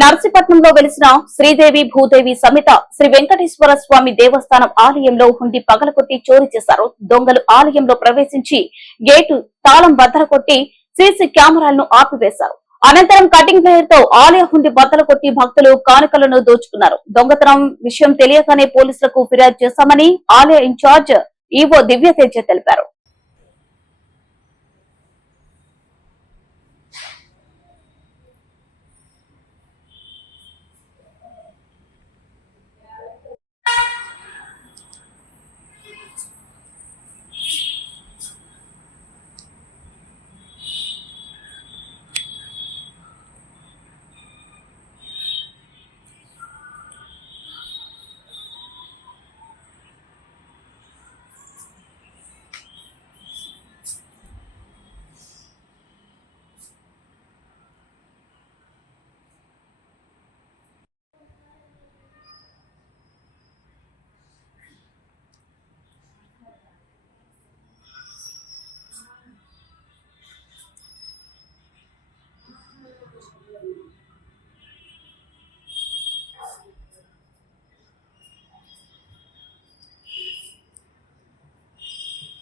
నర్సీపట్నంలో వెలిసిన శ్రీదేవి భూదేవి సమేత శ్రీ వెంకటేశ్వర స్వామి దేవస్థానం ఆలయంలో హుండీ పగలగొట్టి చోరీ చేశారు. దొంగలు ఆలయంలో ప్రవేశించి గేటు తాళం బద్దలు సీసీ కెమెరాలను ఆపివేశారు. అనంతరం కటింగ్ ప్లేయర్ తో ఆలయ హుండీ బద్దలు కొట్టి భక్తులు కానుకలను దోచుకున్నారు. దొంగతనం విషయం తెలియగానే పోలీసులకు ఫిర్యాదు చేశామని ఆలయ ఇన్ఛార్జ్ ఈవో దివ్యతేజ తెలిపారు.